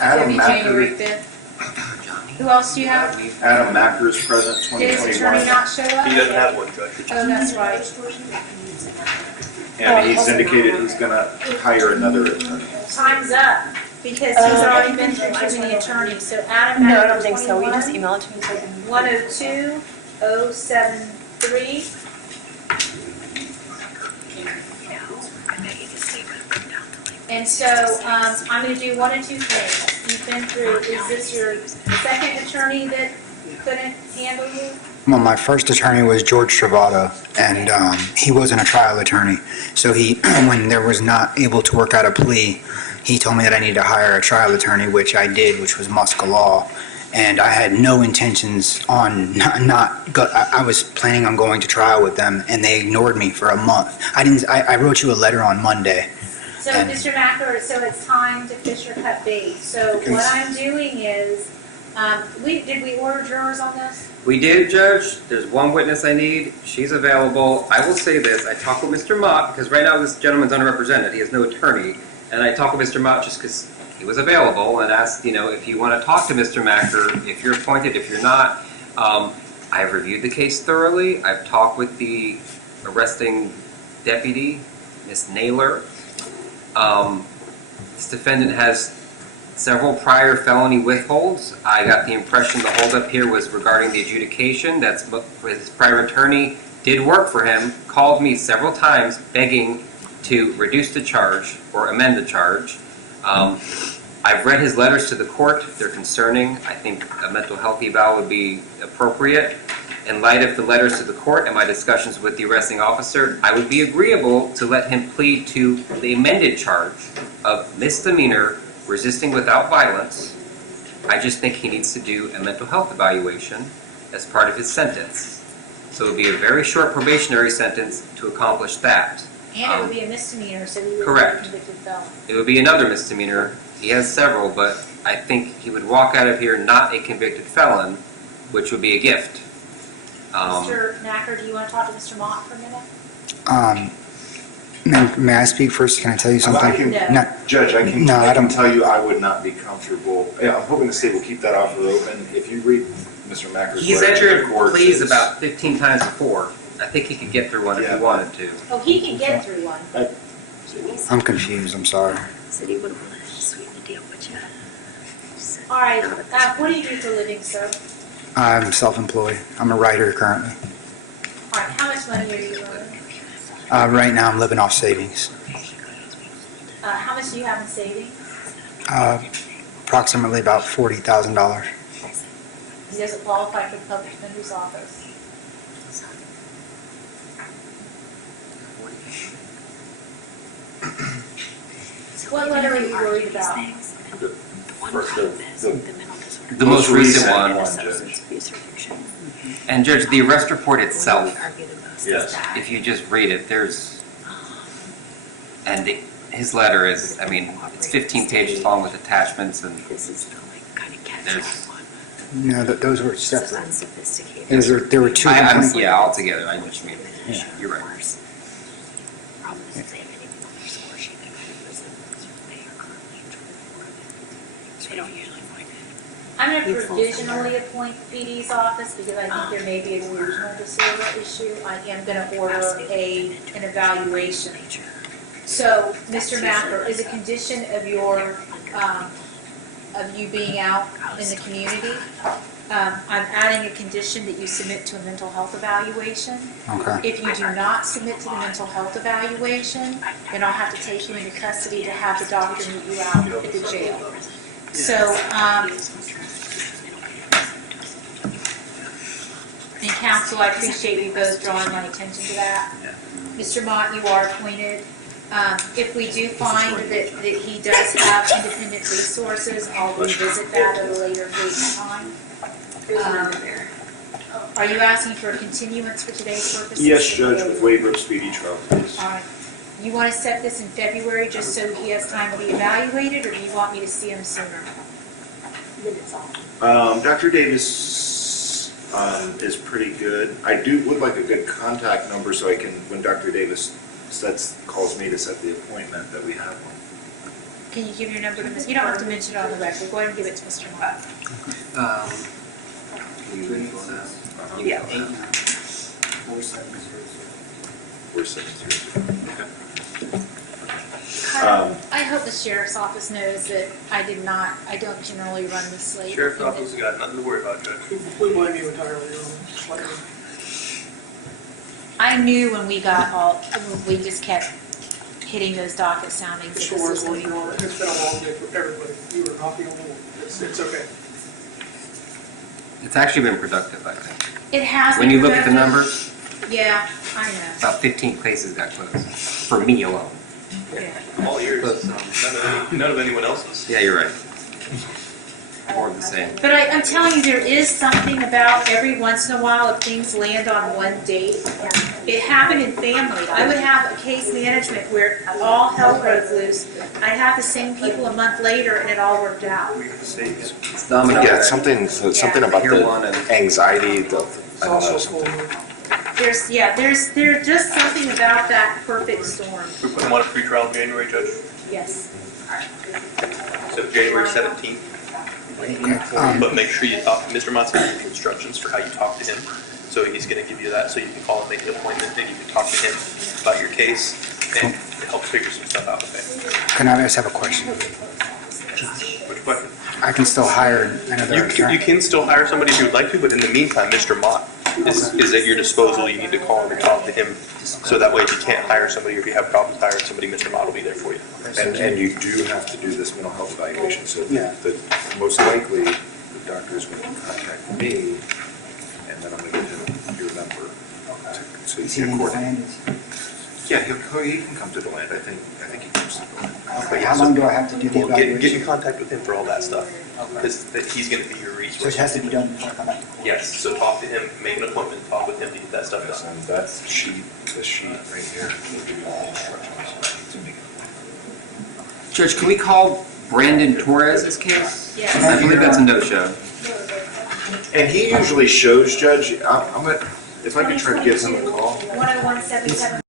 Adam January Macker. 5th. Who else do you have? Adam Macker is present, Did his attorney 2021. not show up? He doesn't have one, Judge. Oh, that's right. And he's indicated he's gonna hire another attorney. Time's up, because he's already been through too many attorneys, so Adam No, I Macker, don't think so. We 21, just email it to me so I can. 102073. And so, I'm gonna do one of two things. You've been through, is this your second attorney that couldn't handle you? Well, my first attorney was George Travato, and he wasn't a trial attorney. So he, when there was not able to work out a plea, he told me that I needed to hire a trial attorney, which I did, which was Muska Law. And I had no intentions on I was planning on going to trial with them, and they ignored me for a month. I wrote you a letter on Monday. So, Mr. Macker, so it's time to fish or cut bait. So what I'm doing is, did we order jurors on this? We did, Judge. There's one witness I need. She's available. I will say this. I talked with Mr. Mott because right now this gentleman's underrepresented. He has no attorney. And I talked with Mr. Mott just because he was available and asked, if you want to talk to Mr. Macker, if you're appointed, if you're not. I've reviewed the case thoroughly. I've talked with the arresting deputy, Miss Naylor. This defendant has several prior felony withholds. I got the impression the holdup here was regarding the adjudication. That's his prior attorney did work for him, called me several times begging to reduce the charge or amend the charge. I've read his letters to the court. They're concerning. I think a mental health eval would be appropriate. In light of the letters to the court and my discussions with the arresting officer, I would be agreeable to let him plead to the amended charge of misdemeanor resisting without violence. I just think he needs to do a mental health evaluation as part of his sentence. So it would be a very short probationary sentence to accomplish that. And it would be a misdemeanor, so we would be a Correct. convicted felon. It would be another misdemeanor. He has several, but I think he would walk out of here not a convicted felon, which would be a gift. Mr. Macker, do you want to talk to Mr. Mott for a minute? May I speak first? Can I tell you something? Judge, I No, I can don't. tell you I would not be comfortable. Yeah, I'm hoping the state will keep that offer open. If you read Mr. Macker's He's letter to entered the court, pleas it's- about 15 times before. I think he could get through one if Yeah. he wanted to. Oh, he can get through one. I'm confused. I'm sorry. City would want to sweeten the deal with you. All right, what do you do for a living, sir? I'm self-employed. I'm a writer currently. All right, how much money are you earning? Right now, I'm living off savings. How much do you have in savings? Approximately about $40,000. He doesn't qualify for the public defender's office. What letter are you worried about? The most recent one. Judge. And Judge, the arrest report itself, Yes. if you just read it, his letter is, it's 15 pages long with attachments and there's, No, those were separate. There were two complaints. yeah, all together, I know what you mean. Yeah. You're right. I'm going to provisionally appoint the PD's office because I think there may be a delusional disorder issue. I am going to order an evaluation. So, Mr. Macker, is a condition of your, of you being out in the community, I'm adding a condition that you submit to a mental health evaluation. Okay. If you do not submit to the mental health evaluation, then I'll have to take you into custody to have the doctor meet you out at the jail. So, and counsel, I appreciate you both drawing my attention to that. Mr. Mott, you are appointed. If we do find that he does have independent resources, I'll revisit that at a later date and time. Are you asking for a continuance for today's purposes? Yes, Judge, with waiver of speedy trial, please. All right. You want to set this in February just so he has time to be evaluated, or do you want me to see him sooner? Dr. Davis is pretty good. I would like a good contact number so I can, when Dr. Davis calls me to set the appointment, that we have one. Can you give your number to Mr.? You don't have to mention it on the record. Go ahead and give it to Mr. Mott. Yeah. 4700. I hope the sheriff's office knows that I don't generally run this late. Sheriff's office has got nothing to worry about, Judge. We blame you entirely on this. I knew when we just kept hitting those docket soundings. The that this shore was is going to be going on. It's been a long day for everybody. You are not the only one. It's okay. It's actually been productive, I think. It has. When been you look at the productive. numbers, Yeah, I know. about 15 cases got closed, for me alone. Yeah. All yours. But, None of anyone else's. yeah, you're right. More of the same. But I'm telling you, there is something about every once in a while if things land on one date. It happened in family. I would have a case management where all hell broke loose. I'd have the same people a month later and it all worked out. It's domino. Yeah, something about Here one and- the anxiety, It's also a school move. There's just something about that perfect storm. We put him on a pretrial in January, Judge. Yes. So January 17th. But make sure you talk, Mr. Mott's going to give you instructions for how you talk to him. So he's going to give you that, so you can call and make the appointment, and you can talk to him about your case, and help figure some stuff out with Can I just have a question? him. Which question? I can still hire another You attorney. can still hire somebody if you'd like to, but in the meantime, Mr. Mott is at your disposal. You need to call him and talk to him, so that way if you can't hire somebody or if you have problems hiring somebody, Mr. Mott will be there for you. And you do have to do this mental health evaluation, so Yeah. most likely, the doctor is going to contact me, and then I'm going to give him your number. So Is you he can in coordinate. Deland? Yeah, he can come to Deland, I think he comes to Deland. Okay, how long do I have to do the Well, get in evaluation? contact with him for all that stuff, because he's going to be your So it resource. has to be done before I come back? Yes, so talk to him, make an appointment, talk with him to get that stuff done. And that sheet, this sheet right here, will give you all the instructions to make it. Judge, can we call Brandon Torres's case? Yes. I believe that's a no-show. And he usually shows, Judge, I'm gonna, if I could try to give him a call. 10177